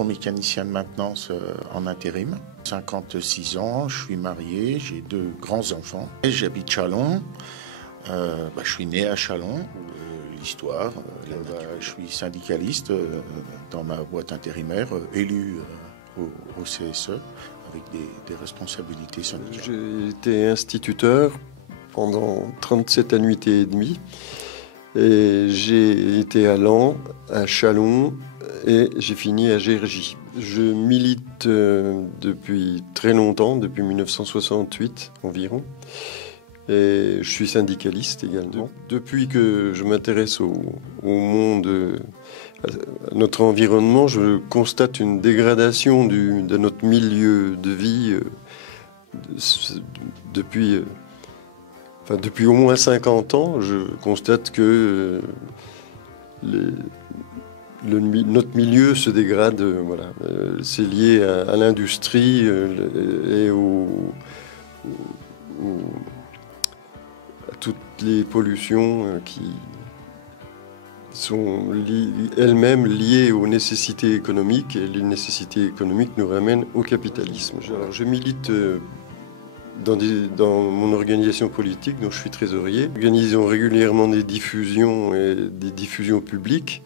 électromécanicien de maintenance en intérim. 56 ans, je suis marié, j'ai 2 grands-enfants. J'habite Châlons, je suis né à Châlons. L'histoire, je suis syndicaliste dans ma boîte intérimaire, élu au CSE avec des responsabilités syndicales. J'ai été instituteur pendant 37 annuités et demie. Et j'ai été à Laon, à Châlons et j'ai fini à Gergy. Je milite depuis très longtemps, depuis 1968 environ. Et je suis syndicaliste également. Depuis que je m'intéresse au monde, à notre environnement, je constate une dégradation de notre milieu de vie depuis au moins 50 ans. Je constate que notre milieu se dégrade. C'est lié à l'industrie et à toutes les pollutions qui sont elles-mêmes liées aux nécessités économiques, et les nécessités économiques nous ramènent au capitalisme. Alors, je milite dans mon organisation politique, dont je suis trésorier. Nous organisons régulièrement des diffusions publiques.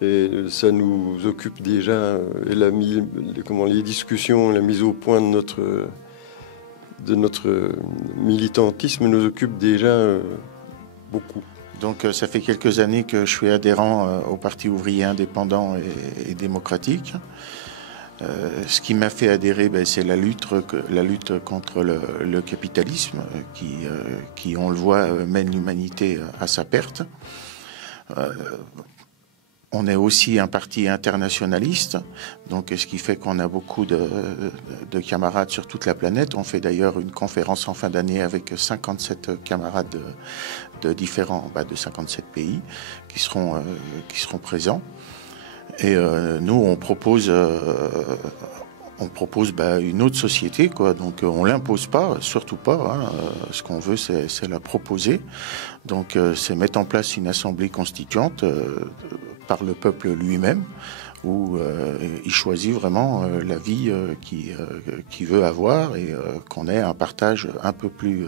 Et ça nous occupe déjà, et les discussions, la mise au point de notre militantisme nous occupe déjà beaucoup. Donc ça fait quelques années que je suis adhérent au Parti ouvrier indépendant et démocratique. Ce qui m'a fait adhérer, c'est la lutte contre le capitalisme qui, on le voit, mène l'humanité à sa perte. On est aussi un parti internationaliste, donc ce qui fait qu'on a beaucoup de camarades sur toute la planète. On fait d'ailleurs une conférence en fin d'année avec 57 camarades de 57 pays qui seront présents. Et nous, on propose une autre société, quoi. Donc on l'impose pas, surtout pas. Ce qu'on veut, c'est la proposer. Donc c'est mettre en place une assemblée constituante par le peuple lui-même, où il choisit vraiment la vie qu'il veut avoir et qu'on ait un partage un peu plus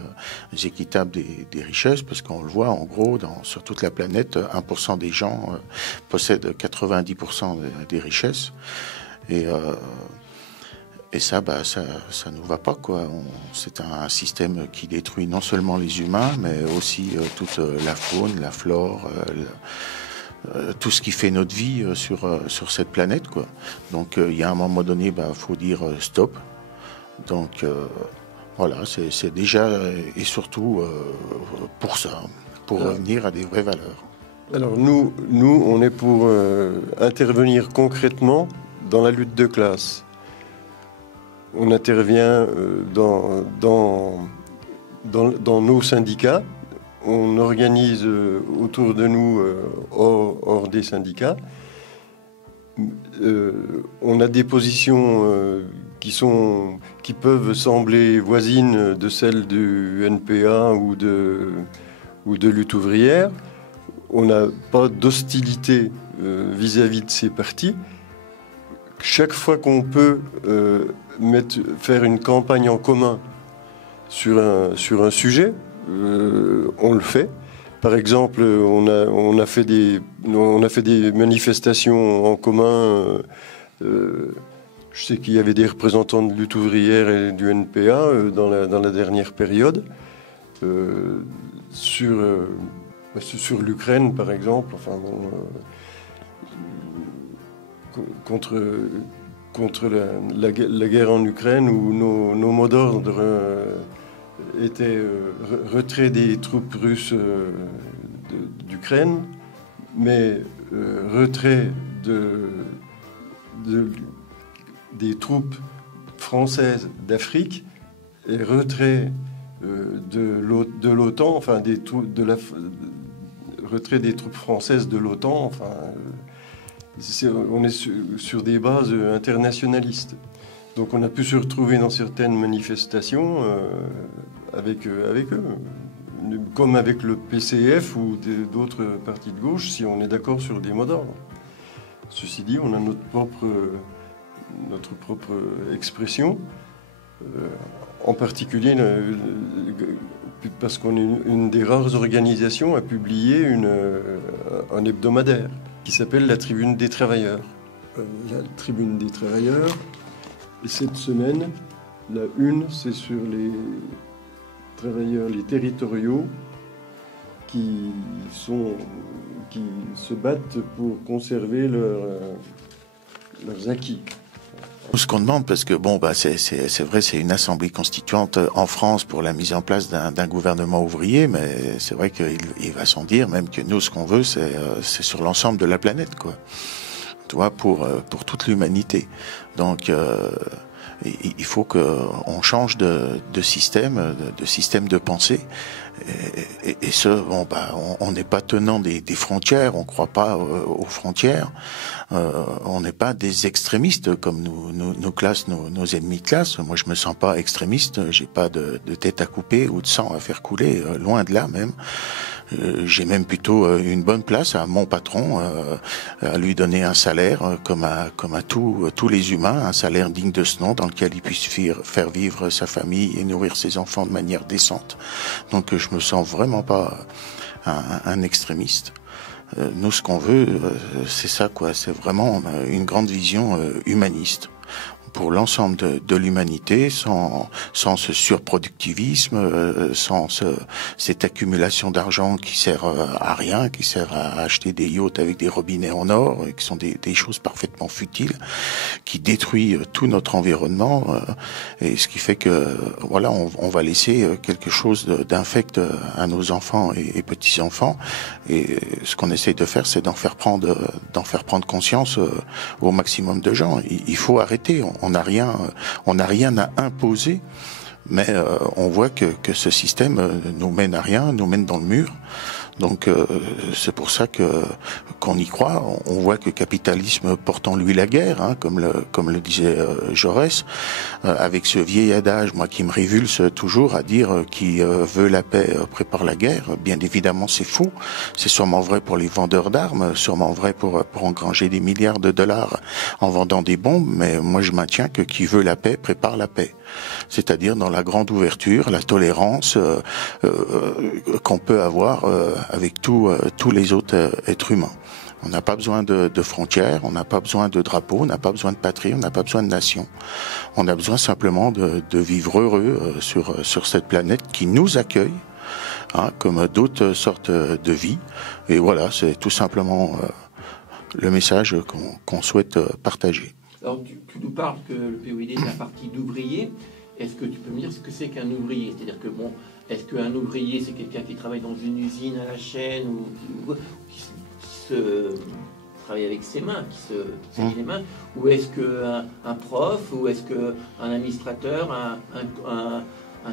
équitable des richesses, parce qu'on le voit en gros sur toute la planète, 1% des gens possèdent 90% des richesses. Et ça nous va pas, quoi. C'est un système qui détruit non seulement les humains, mais aussi toute la faune, la flore, tout ce qui fait notre vie sur cette planète, quoi. Donc il y a un moment donné, faut dire stop. Donc voilà, c'est déjà et surtout pour ça, pour revenir à des vraies valeurs. Alors nous on est pour intervenir concrètement dans la lutte de classe. On intervient dans nos syndicats. On organise autour de nous, hors des syndicats. On a des positions qui peuvent sembler voisines de celles du NPA ou de lutte ouvrière. On n'a pas d'hostilité vis-à-vis de ces partis. Chaque fois qu'on peut faire une campagne en commun sur un sujet, on le fait. Par exemple, on a fait des manifestations en commun. Je sais qu'il y avait des représentants de lutte ouvrière et du NPA dans la dernière période sur l'Ukraine, par exemple. Enfin bon, contre la guerre en Ukraine, où nos mots d'ordre étaient retrait des troupes russes d'Ukraine, mais retrait des troupes françaises d'Afrique et retrait de l'OTAN, enfin retrait des troupes françaises de l'OTAN. Enfin, on est sur des bases internationalistes. Donc on a pu se retrouver dans certaines manifestations avec eux, comme avec le PCF ou d'autres partis de gauche, si on est d'accord sur des mots d'ordre. Ceci dit, on a notre propre notre propre expression, en particulier parce qu'on est une des rares organisations à publier un hebdomadaire qui s'appelle la Tribune des Travailleurs. La Tribune des Travailleurs, et cette semaine, la une, c'est sur les travailleurs, les territoriaux, qui se battent pour conserver leurs acquis. Ce qu'on demande, parce que c'est vrai, c'est une assemblée constituante en France pour la mise en place d'un gouvernement ouvrier, mais c'est vrai qu'il va sans dire même que nous, ce qu'on veut, c'est sur l'ensemble de la planète, quoi. Tu vois, pour toute l'humanité. Donc, il faut qu'on change de système de pensée. Et on n'est pas tenant des frontières, on ne croit pas aux frontières. On n'est pas des extrémistes comme nous classent nos ennemis de classe. Moi, je me sens pas extrémiste. J'ai pas de tête à couper ou de sang à faire couler, loin de là même. J'ai même plutôt une bonne place à mon patron, à lui donner un salaire comme à tous les humains, un salaire digne de ce nom, dans lequel il puisse faire vivre sa famille et nourrir ses enfants de manière décente. Donc je me sens vraiment pas un extrémiste. Nous, ce qu'on veut, c'est ça, quoi. C'est vraiment une grande vision humaniste pour l'ensemble de l'humanité, sans ce surproductivisme, sans cette accumulation d'argent qui sert à rien, qui sert à acheter des yachts avec des robinets en or, qui sont des choses parfaitement futiles, qui détruit tout notre environnement, et ce qui fait que voilà, on va laisser quelque chose d'infect à nos enfants et petits-enfants, et ce qu'on essaye de faire, c'est d'en faire prendre conscience au maximum de gens. Il faut arrêter. On n'a rien à imposer, mais on voit que ce système nous mène à rien, nous mène dans le mur. Donc c'est pour ça qu'on y croit. On voit que le capitalisme porte en lui la guerre, hein, comme le disait Jaurès, avec ce vieil adage, moi qui me révulse toujours à dire qui veut la paix prépare la guerre. Bien évidemment, c'est faux. C'est sûrement vrai pour les vendeurs d'armes, sûrement vrai pour engranger des milliards de dollars en vendant des bombes, mais moi je maintiens que qui veut la paix prépare la paix. C'est-à-dire dans la grande ouverture, la tolérance qu'on peut avoir avec tous les autres êtres humains. On n'a pas besoin de frontières, on n'a pas besoin de drapeaux, on n'a pas besoin de patrie, on n'a pas besoin de nation. On a besoin simplement de vivre heureux sur cette planète qui nous accueille, hein, comme d'autres sortes de vie. Et voilà, c'est tout simplement le message qu'on souhaite partager. Alors, tu nous parles que le POID est un parti d'ouvriers. Est-ce que tu peux me dire ce que c'est qu'un ouvrier? C'est-à-dire que, bon, est-ce qu'un ouvrier, c'est quelqu'un qui travaille dans une usine à la chaîne ou qui se travaille avec ses mains, qui se saisit les mains? Ou est-ce qu'un prof? Ou est-ce qu'un administrateur? Un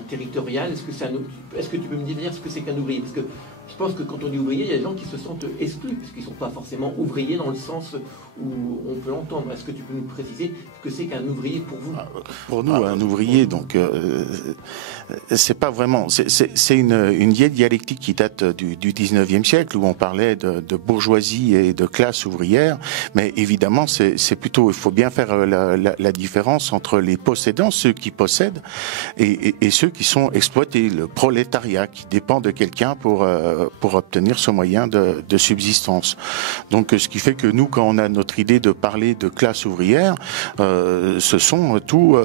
territorial? Est-ce que tu peux me dire ce que c'est qu'un ouvrier? Parce que je pense que quand on dit ouvrier, il y a des gens qui se sentent exclus, puisqu'ils ne sont pas forcément ouvriers dans le sens où on peut l'entendre. Est-ce que tu peux nous préciser ce que c'est qu'un ouvrier pour vous? Pour nous, un ouvrier, donc, c'est pas vraiment... C'est une vieille dialectique qui date du 19e siècle, où on parlait de bourgeoisie et de classe ouvrière, mais évidemment, c'est plutôt... Il faut bien faire la différence entre les possédants, ceux qui possèdent, et ceux qui sont exploités, le prolétariat, qui dépend de quelqu'un pour obtenir ce moyen de subsistance. Donc ce qui fait que nous, quand on a notre idée de parler de classe ouvrière, ce sont tous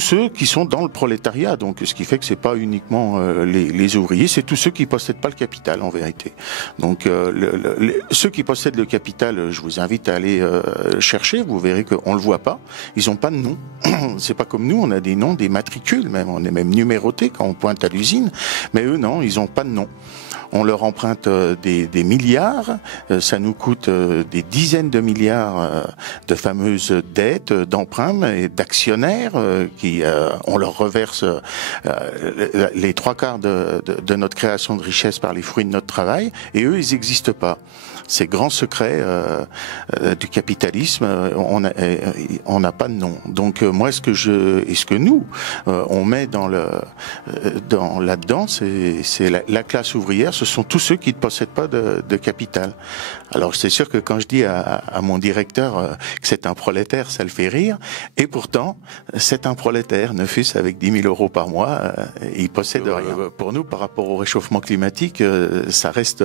ceux qui sont dans le prolétariat. Donc ce qui fait que c'est pas uniquement les ouvriers, c'est tous ceux qui possèdent pas le capital en vérité. Donc ceux qui possèdent le capital, je vous invite à aller chercher, vous verrez qu'on le voit pas, ils ont pas de nom. C'est pas comme nous, on a des noms, des matricules même, on est même numéroté quand on pointe à l'usine, mais eux non, ils ont pas de nom. On leur emprunte des milliards, ça nous coûte des dizaines de milliards de fameuses dettes, d'emprunts et d'actionnaires qui on leur reverse les 3/4 de notre création de richesse par les fruits de notre travail, et eux ils n'existent pas. Ces grands secrets du capitalisme, on n'a pas de nom. Donc moi, ce que nous on met là-dedans, c'est la classe ouvrière, ce sont tous ceux qui ne possèdent pas de capital. Alors c'est sûr que quand je dis à mon directeur que c'est un prolétaire, ça le fait rire, et pourtant c'est un prolétaire, ne fût-ce avec 10 000 euros par mois, il possède rien. Pour nous, par rapport au réchauffement climatique, ça reste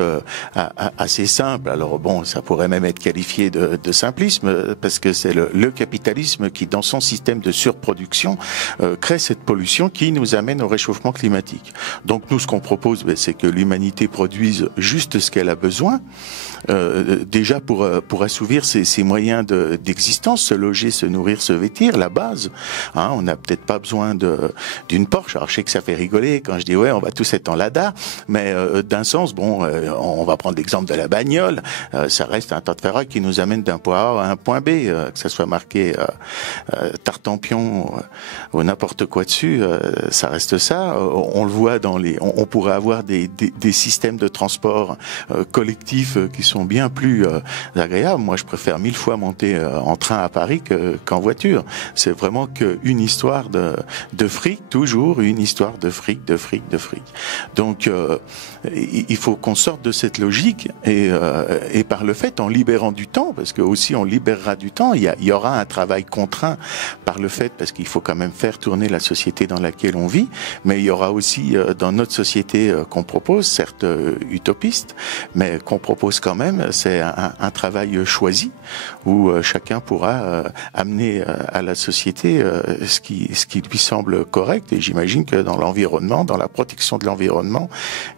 assez simple. Alors bon, ça pourrait même être qualifié de simplisme, parce que c'est le capitalisme qui, dans son système de surproduction, crée cette pollution qui nous amène au réchauffement climatique. Donc nous, ce qu'on propose, c'est que l'humanité produise juste ce qu'elle a besoin, déjà pour assouvir ses moyens d'existence, se loger, se nourrir, se vêtir, la base. Hein, on n'a peut-être pas besoin d'une Porsche. Alors je sais que ça fait rigoler quand je dis ouais, on va tous être en Lada, mais d'un sens, bon, on va prendre l'exemple de la bagnole. Ça reste un tas de ferraille qui nous amène d'un point A à un point B, que ça soit marqué Tartampion ou n'importe quoi dessus, ça reste ça. On le voit on pourrait avoir des systèmes de transport collectifs qui sont bien plus agréables. Moi, je préfère 1000 fois monter en train à Paris qu'en voiture. C'est vraiment qu'une histoire de fric, toujours une histoire de fric. Donc, il faut qu'on sorte de cette logique et par le fait, en libérant du temps, parce que aussi on libérera du temps, il y aura un travail contraint par le fait, parce qu'il faut quand même faire tourner la société dans laquelle on vit, mais il y aura aussi dans notre société qu'on propose, certes utopiste, mais qu'on propose quand même, c'est un travail choisi où chacun pourra amener à la société ce qui lui semble correct. Et j'imagine que dans l'environnement, dans la protection de l'environnement,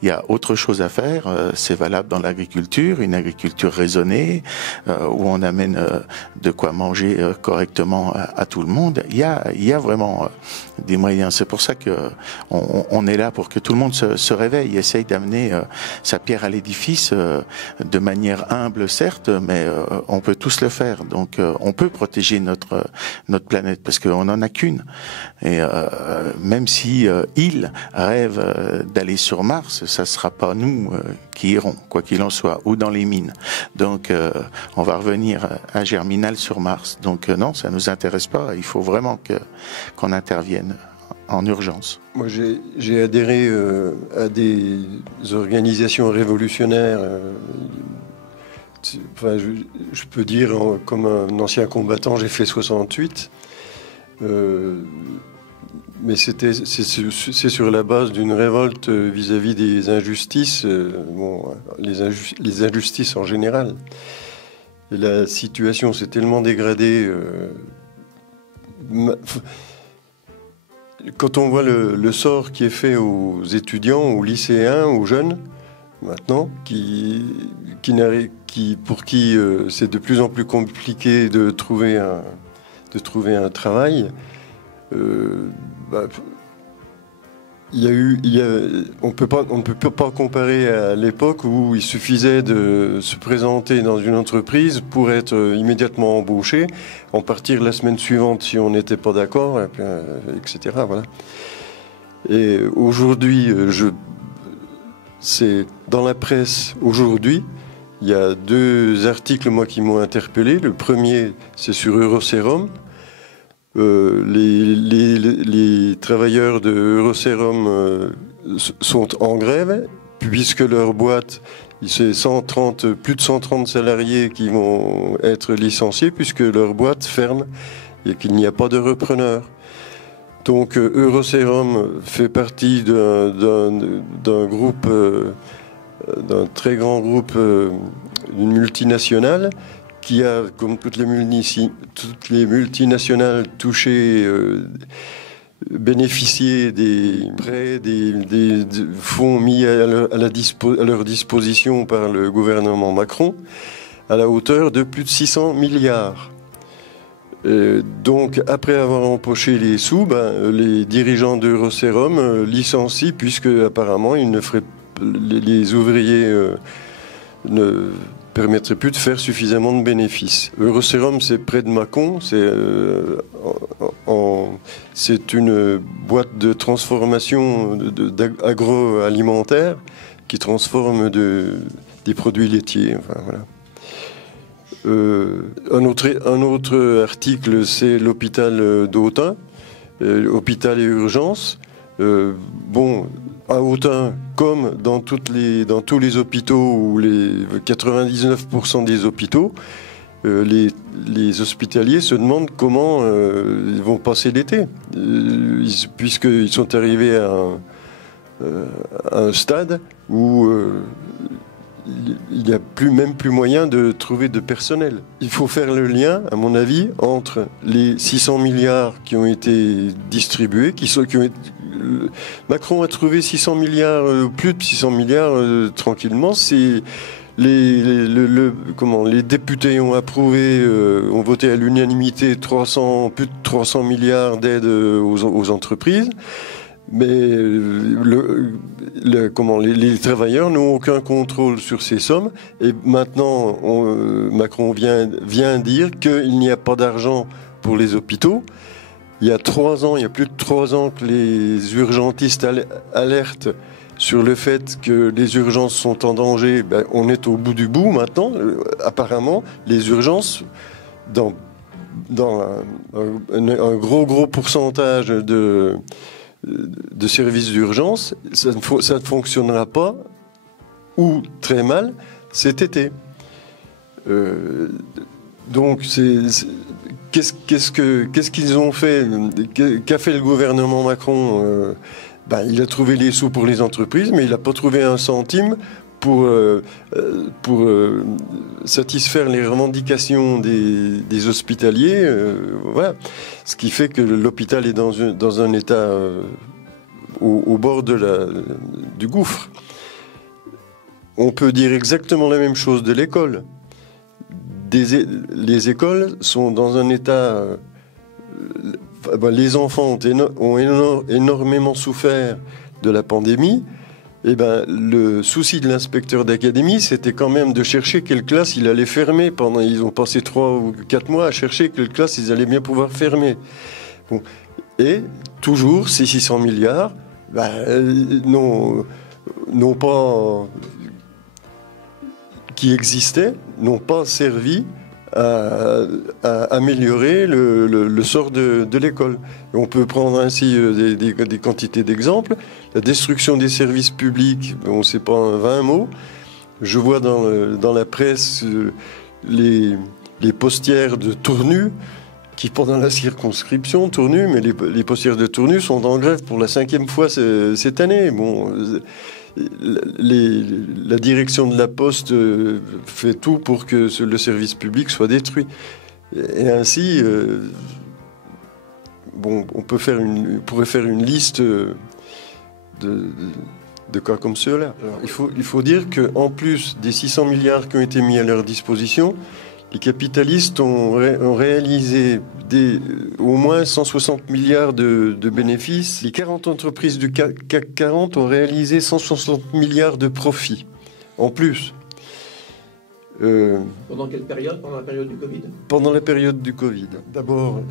il y a autre chose à faire. C'est valable dans l'agriculture, une agriculture raisonnée où on amène de quoi manger correctement à tout le monde. Il y a vraiment des moyens. C'est pour ça que on est là, pour que tout le monde se réveille, essaye d'amener sa pierre à l'édifice de manière humble, certes, mais on peut tous le faire. Donc on peut protéger notre planète, parce qu'on n'en a qu'une. Et même si ils rêvent d'aller sur Mars, ça sera pas nous qui irons, quoi qu'il en soit, ou dans les mines. Donc on va revenir à Germinal sur Mars. Donc non, ça nous intéresse pas. Il faut vraiment qu'on intervienne en urgence. Moi, j'ai adhéré à des organisations révolutionnaires. Enfin, je peux dire, comme un ancien combattant, j'ai fait 68. Mais c'est sur la base d'une révolte vis-à-vis des injustices, les injustices en général. Et la situation s'est tellement dégradée. Quand on voit le sort qui est fait aux étudiants, aux lycéens, aux jeunes, maintenant, pour qui c'est de plus en plus compliqué de trouver un travail, on ne peut pas comparer à l'époque où il suffisait de se présenter dans une entreprise pour être immédiatement embauché, en partir la semaine suivante si on n'était pas d'accord, etc. Voilà. Et aujourd'hui, c'est dans la presse aujourd'hui, il y a 2 articles qui m'ont interpellé. Le premier, c'est sur Eurosérum. Les travailleurs de Eurosérum sont en grève, puisque leur boîte, c'est plus de 130 salariés qui vont être licenciés, puisque leur boîte ferme et qu'il n'y a pas de repreneur. Donc Eurosérum fait partie d'un groupe, d'un très grand groupe, d'une multinationale, qui a, comme toutes les multinationales, bénéficié des prêts, des fonds mis à leur disposition par le gouvernement Macron, à la hauteur de plus de 600 milliards. Donc, après avoir empoché les sous, les dirigeants d'Eurosérum licencient, puisque apparemment les ouvriers ne permettrait plus de faire suffisamment de bénéfices. Eurosérum, c'est près de Mâcon, c'est une boîte de transformation agroalimentaire qui transforme des produits laitiers. Enfin, voilà. Un autre article, c'est l'hôpital d'Autun, hôpital et urgences. à Autun, comme dans tous les hôpitaux, ou les 99% des hôpitaux, les hospitaliers se demandent comment ils vont passer l'été, puisqu'ils sont arrivés à un stade où il n'y a même plus moyen de trouver de personnel. Il faut faire le lien, à mon avis, entre les 600 milliards qui ont été distribués, Macron a trouvé 600 milliards, plus de 600 milliards tranquillement. C'est les députés ont approuvé, ont voté à l'unanimité plus de 300 milliards d'aides aux entreprises. Mais les travailleurs n'ont aucun contrôle sur ces sommes. Et maintenant, Macron vient dire qu'il n'y a pas d'argent pour les hôpitaux. Il y a plus de 3 ans que les urgentistes alertent sur le fait que les urgences sont en danger. On est au bout du bout maintenant. Apparemment, les urgences, dans un gros pourcentage de services d'urgence, ça ne fonctionnera pas, ou très mal, cet été. Donc, qu'est-ce qu'ils ont fait? Qu'a fait le gouvernement Macron? Il a trouvé les sous pour les entreprises, mais il n'a pas trouvé un centime pour satisfaire les revendications des hospitaliers. Voilà. Ce qui fait que l'hôpital est dans un état au bord du gouffre. On peut dire exactement la même chose de l'école. Les écoles sont dans un état... les enfants ont énormément souffert de la pandémie. Le souci de l'inspecteur d'académie, c'était quand même de chercher quelle classe il allait fermer. Ils ont passé 3 ou 4 mois à chercher quelle classe ils allaient bien pouvoir fermer. Bon. Et toujours, ces 600 milliards qui existaient, n'ont pas servi à améliorer le sort de l'école. On peut prendre ainsi des quantités d'exemples. La destruction des services publics, on ne sait pas 20 mots. Je vois dans la presse les postières de Tournu qui, pendant la circonscription, Tournu, mais les postières de Tournu sont en grève pour la 5e fois cette année. Bon, la direction de la Poste fait tout pour que le service public soit détruit. Et ainsi, on pourrait faire une liste de cas comme ceux-là. Il faut dire qu'en plus des 600 milliards qui ont été mis à leur disposition, les capitalistes ont réalisé au moins 160 milliards de bénéfices. Les 40 entreprises du CAC 40 ont réalisé 160 milliards de profits, en plus. Pendant quelle période? Pendant la période du Covid? Pendant la période du Covid. D'abord,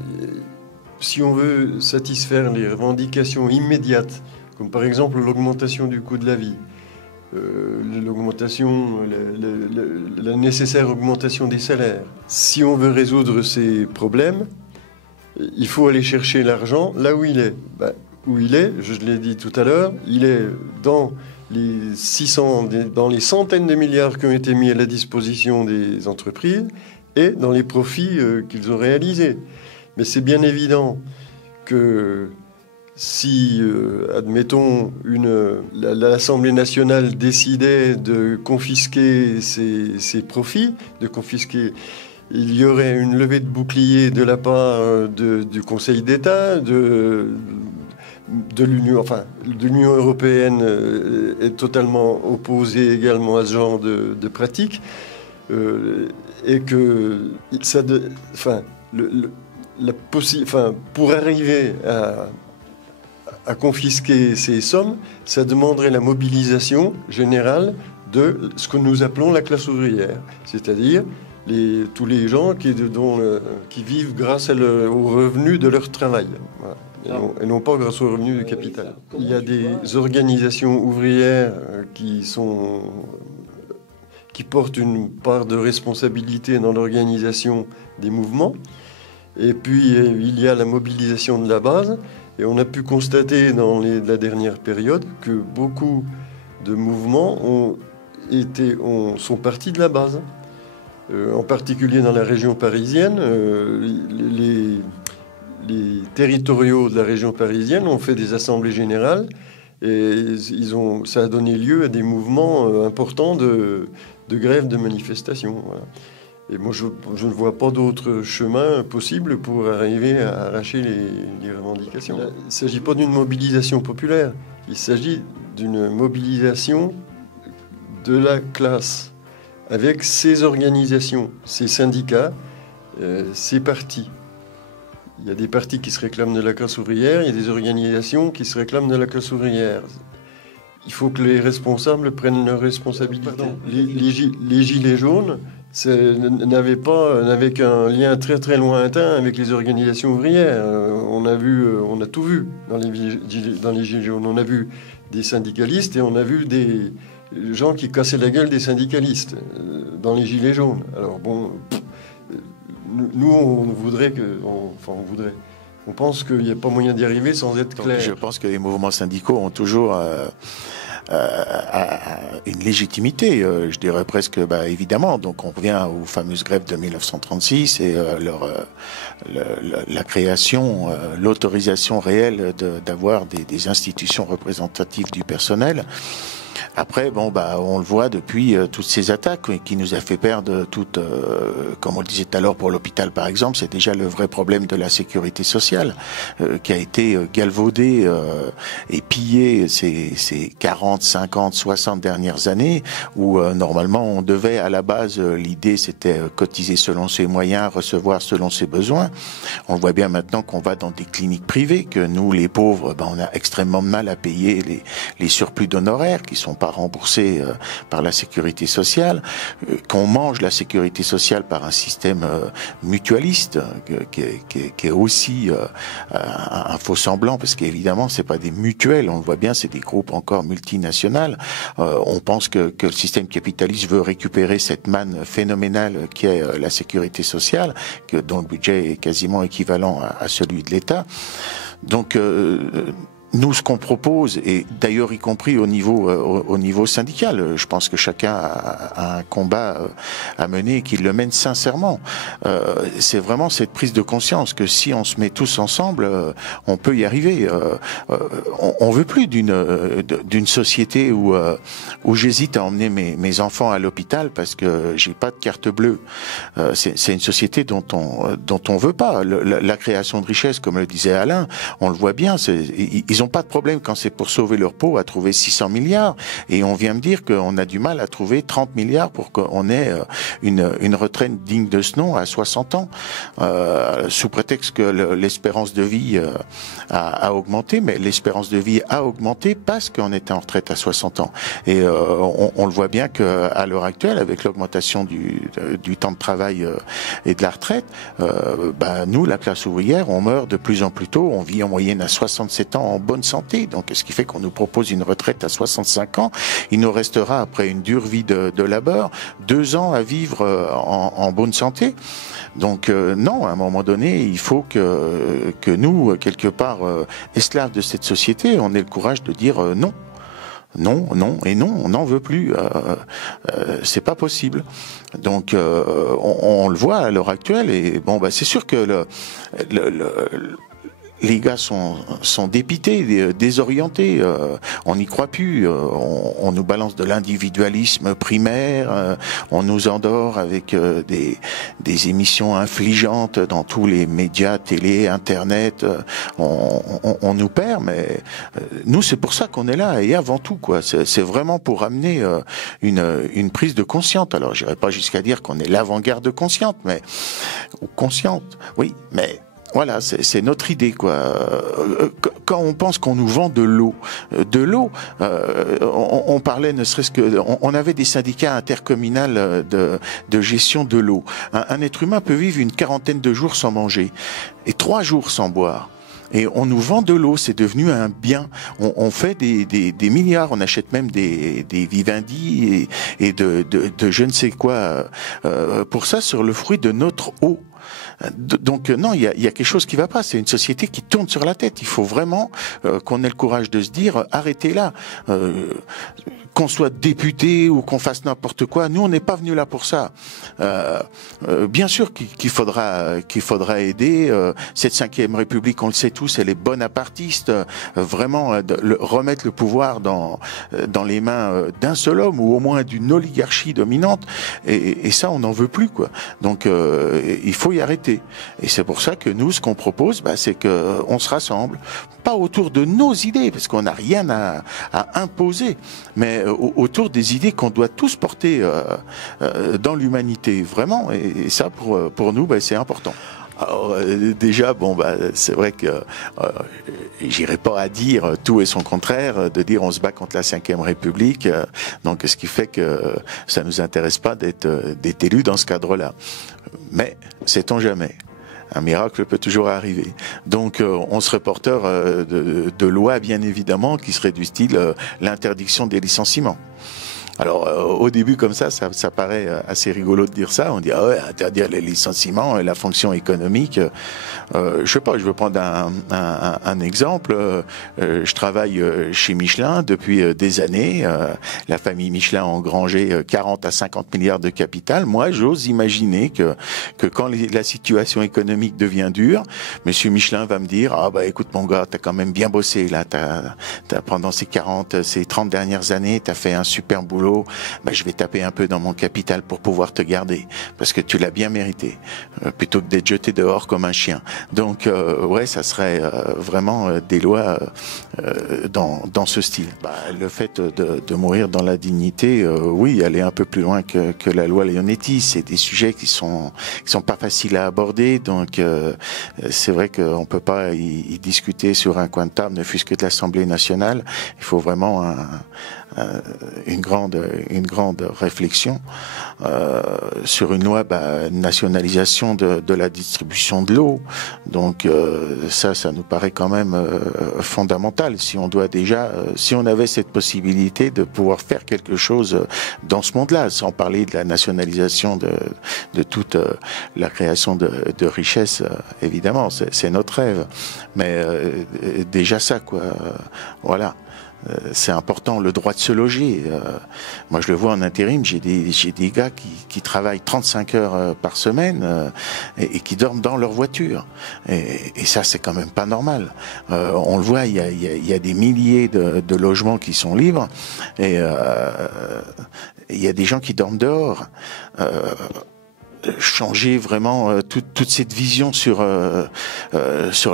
si on veut satisfaire les revendications immédiates, comme par exemple l'augmentation du coût de la vie, la nécessaire augmentation des salaires. Si on veut résoudre ces problèmes, il faut aller chercher l'argent là où il est. Où il est, je l'ai dit tout à l'heure, il est dans les centaines de milliards qui ont été mis à la disposition des entreprises et dans les profits qu'ils ont réalisés. Mais c'est bien évident que si, admettons, l'Assemblée nationale décidait de confisquer ces profits, il y aurait une levée de bouclier de la part du Conseil d'État, de l'Union européenne est totalement opposée également à ce genre de pratique, et que pour arriver à confisquer ces sommes, ça demanderait la mobilisation générale de ce que nous appelons la classe ouvrière, c'est-à-dire tous les gens qui vivent grâce aux revenus de leur travail, voilà, et non pas grâce aux revenus du capital. Il y a des organisations ouvrières qui portent une part de responsabilité dans l'organisation des mouvements, et puis il y a la mobilisation de la base. Et on a pu constater dans la dernière période que beaucoup de mouvements sont partis de la base. En particulier dans la région parisienne, les territoriaux de la région parisienne ont fait des assemblées générales et ça a donné lieu à des mouvements importants de grève, de manifestation. Voilà. Et moi, je ne vois pas d'autre chemin possible pour arriver à arracher les revendications. Là, il ne s'agit pas d'une mobilisation populaire, il s'agit d'une mobilisation de la classe, avec ses organisations, ses syndicats, ses partis. Il y a des partis qui se réclament de la classe ouvrière, il y a des organisations qui se réclament de la classe ouvrière. Il faut que les responsables prennent leurs responsabilités. Les gilets jaunes n'avaient qu'un lien très très lointain avec les organisations ouvrières. On a tout vu dans les gilets jaunes. On a vu des syndicalistes et on a vu des gens qui cassaient la gueule des syndicalistes dans les gilets jaunes. Alors bon, nous on pense qu'il n'y a pas moyen d'y arriver sans être clair. Je pense que les mouvements syndicaux ont toujours une légitimité, je dirais presque, évidemment. Donc on revient aux fameuses grèves de 1936 et la création, l'autorisation réelle d'avoir des institutions représentatives du personnel. Après, on le voit depuis toutes ces attaques qui nous a fait perdre toute, comme on le disait tout à l'heure pour l'hôpital par exemple, c'est déjà le vrai problème de la sécurité sociale qui a été galvaudé et pillé ces 40, 50, 60 dernières années où normalement on devait à la base, l'idée c'était cotiser selon ses moyens, recevoir selon ses besoins. On voit bien maintenant qu'on va dans des cliniques privées, que nous les pauvres, on a extrêmement de mal à payer les surplus d'honoraires qui sont pas remboursés par la sécurité sociale, qu'on mange la sécurité sociale par un système mutualiste qui est aussi un faux semblant, parce qu'évidemment c'est pas des mutuelles, on le voit bien, c'est des groupes encore multinationales. On pense que le système capitaliste veut récupérer cette manne phénoménale qui est la sécurité sociale, dont le budget est quasiment équivalent à celui de l'État. Donc nous, ce qu'on propose, et d'ailleurs y compris au niveau syndical, je pense que chacun a un combat à mener et qu'il le mène sincèrement. C'est vraiment cette prise de conscience que si on se met tous ensemble, on peut y arriver. On veut plus d'une société où j'hésite à emmener mes enfants à l'hôpital parce que j'ai pas de carte bleue. C'est une société dont on veut pas. La création de richesse, comme le disait Alain, on le voit bien. Ils ont pas de problème quand c'est pour sauver leur peau à trouver 600 milliards et on vient me dire qu'on a du mal à trouver 30 milliards pour qu'on ait une retraite digne de ce nom à 60 ans sous prétexte que l'espérance de vie a augmenté, mais l'espérance de vie a augmenté parce qu'on était en retraite à 60 ans et on le voit bien qu'à l'heure actuelle avec l'augmentation du temps de travail et de la retraite, nous la classe ouvrière on meurt de plus en plus tôt, on vit en moyenne à 67 ans en bonne santé, donc ce qui fait qu'on nous propose une retraite à 65 ans, il nous restera après une dure vie de labeur 2 ans à vivre en bonne santé. Donc non, à un moment donné, il faut que nous, quelque part, esclaves de cette société, on ait le courage de dire non. Non, non et non, on n'en veut plus. C'est pas possible. Donc on le voit à l'heure actuelle et c'est sûr que les gars sont dépités, désorientés. On n'y croit plus. On nous balance de l'individualisme primaire. On nous endort avec des émissions infligeantes dans tous les médias, télé, internet. On nous perd, mais nous c'est pour ça qu'on est là. Et avant tout, quoi, c'est vraiment pour amener une prise de conscience. Alors, j'irai pas jusqu'à dire qu'on est l'avant-garde consciente, mais ou consciente. Oui, mais voilà, c'est notre idée, quoi. Quand on pense qu'on nous vend de l'eau, on parlait, ne serait-ce que, on avait des syndicats intercommunaux de gestion de l'eau. Un être humain peut vivre une quarantaine de jours sans manger et 3 jours sans boire. Et on nous vend de l'eau, c'est devenu un bien. On fait des milliards, on achète même des Vivendi et de je ne sais quoi pour ça sur le fruit de notre eau. Donc non, il y a quelque chose qui va pas. C'est une société qui tourne sur la tête. Il faut vraiment qu'on ait le courage de se dire arrêtez là. Qu'on soit député ou qu'on fasse n'importe quoi, nous on n'est pas venus là pour ça. Bien sûr qu'il faudra aider cette 5e République, on le sait tous, elle est bonapartiste. Vraiment remettre le pouvoir dans les mains d'un seul homme ou au moins d'une oligarchie dominante. Et ça on n'en veut plus quoi. Donc il faut y arrêter. Et c'est pour ça que nous ce qu'on propose, c'est que on se rassemble, pas autour de nos idées parce qu'on n'a rien à imposer, mais autour des idées qu'on doit tous porter dans l'humanité, vraiment, et ça pour nous c'est important. Alors déjà c'est vrai que j'irai pas à dire tout et son contraire, de dire on se bat contre la 5e République, donc ce qui fait que ça nous intéresse pas d'être élus dans ce cadre-là. Mais sait-on jamais. Un miracle peut toujours arriver. Donc, on serait porteur de lois, bien évidemment, qui seraient du style l'interdiction des licenciements. Alors, au début, comme ça paraît assez rigolo de dire ça. On dit, ah ouais, interdire les licenciements et la fonction économique. Je sais pas, je veux prendre un exemple. Je travaille chez Michelin depuis des années. La famille Michelin a engrangé 40 à 50 milliards de capital. Moi, j'ose imaginer que quand la situation économique devient dure, Monsieur Michelin va me dire, ah écoute mon gars, t'as quand même bien bossé là. T'as pendant ces 30 dernières années, t'as fait un super boulot. Je vais taper un peu dans mon capital pour pouvoir te garder, parce que tu l'as bien mérité, plutôt que d'être jeté dehors comme un chien. Donc, ouais, ça serait vraiment des lois dans ce style. Le fait de mourir dans la dignité, oui, aller un peu plus loin que la loi Leonetti, c'est des sujets qui sont pas faciles à aborder, donc c'est vrai qu'on peut pas y discuter sur un coin de table, ne fût-ce que de l'Assemblée nationale. Il faut vraiment une grande réflexion sur une loi nationalisation de la distribution de l'eau. Donc ça nous paraît quand même fondamental. Si on avait cette possibilité de pouvoir faire quelque chose dans ce monde-là, sans parler de la nationalisation de toute la création de richesses, évidemment, c'est notre rêve. Mais déjà ça, quoi. Voilà. C'est important, le droit de se loger. Moi, je le vois en intérim, j'ai des gars qui travaillent 35 heures par semaine et qui dorment dans leur voiture. Et ça, c'est quand même pas normal. On le voit, il y a des milliers de logements qui sont libres et il y a des gens qui dorment dehors. Changer vraiment toute cette vision sur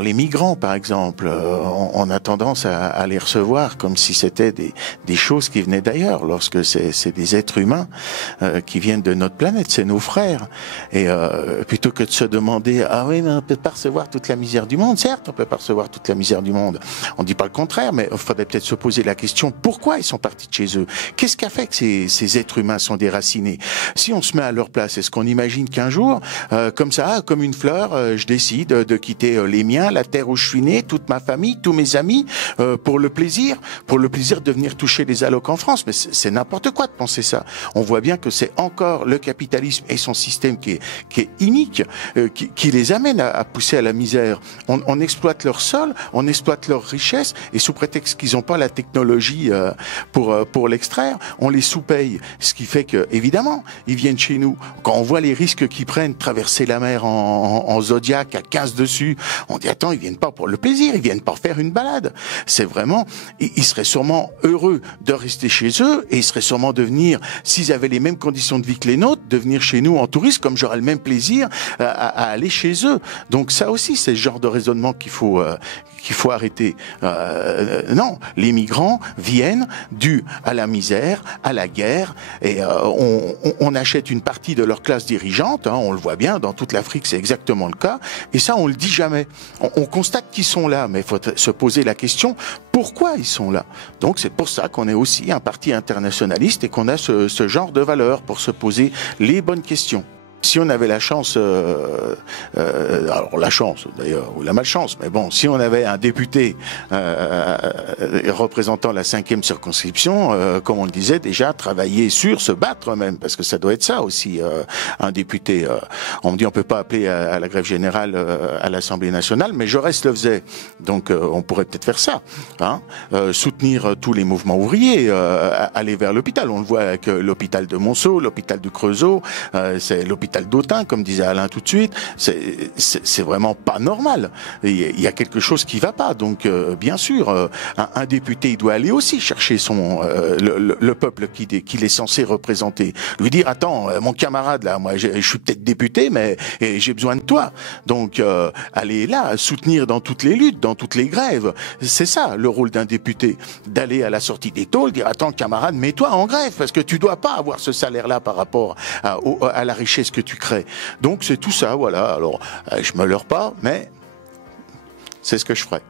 les migrants, par exemple. On a tendance à les recevoir comme si c'était des choses qui venaient d'ailleurs, lorsque c'est des êtres humains qui viennent de notre planète, c'est nos frères. Et plutôt que de se demander, ah oui, mais on peut pas recevoir toute la misère du monde. Certes, on peut pas recevoir toute la misère du monde. On dit pas le contraire, mais il faudrait peut-être se poser la question, pourquoi ils sont partis de chez eux? Qu'est-ce qui a fait que ces êtres humains sont déracinés? Si on se met à leur place, est-ce qu'on imagine qu'un jour, comme ça, comme une fleur, je décide de quitter les miens, la terre où je suis né, toute ma famille, tous mes amis, pour le plaisir de venir toucher les allocs en France. Mais c'est n'importe quoi de penser ça. On voit bien que c'est encore le capitalisme et son système qui est inique, qui les amène à pousser à la misère. On exploite leur sol, on exploite leurs richesses, et sous prétexte qu'ils n'ont pas la technologie pour l'extraire, on les sous-paye. Ce qui fait que, évidemment, ils viennent chez nous. Quand on voit les risques qu'ils prennent, traverser la mer en Zodiac à 15 dessus, on dit attends, ils viennent pas pour le plaisir, ils viennent pas faire une balade. C'est vraiment, ils seraient sûrement heureux de rester chez eux, et ils seraient sûrement de venir, s'ils avaient les mêmes conditions de vie que les nôtres, de venir chez nous en touriste, comme j'aurais le même plaisir à aller chez eux. Donc ça aussi, c'est le genre de raisonnement qu'il faut arrêter. Non, les migrants viennent dû à la misère, à la guerre, et on achète une partie de leur classe dirigeante, on le voit bien, dans toute l'Afrique c'est exactement le cas, et ça on le dit jamais. On constate qu'ils sont là, mais il faut se poser la question, pourquoi ils sont là? Donc c'est pour ça qu'on est aussi un parti internationaliste et qu'on a ce genre de valeurs, pour se poser les bonnes questions. Si on avait la chance, alors la chance d'ailleurs, ou la malchance, mais bon, si on avait un député représentant la 5e circonscription, comme on le disait déjà, travailler sur, se battre même, parce que ça doit être ça aussi, un député. On me dit on peut pas appeler à la grève générale à l'Assemblée nationale, mais Jaurès le faisait, donc on pourrait peut-être faire ça, hein, soutenir tous les mouvements ouvriers, aller vers l'hôpital. On le voit avec l'hôpital de Monceau, l'hôpital du Creusot, c'est l'hôpital d'Autun, comme disait Alain tout de suite. C'est vraiment pas normal. Il y a quelque chose qui va pas. Donc, bien sûr, un député, il doit aller aussi chercher le peuple qu'il est censé représenter. Lui dire, attends, mon camarade, là, moi, je suis peut-être député, mais j'ai besoin de toi. Donc, aller là, soutenir dans toutes les luttes, dans toutes les grèves. C'est ça, le rôle d'un député. D'aller à la sortie des tôles, dire, attends, camarade, mets-toi en grève, parce que tu dois pas avoir ce salaire-là par rapport à la richesse que tu crées. Donc c'est tout ça, voilà. Alors je me leurre pas, mais c'est ce que je ferai.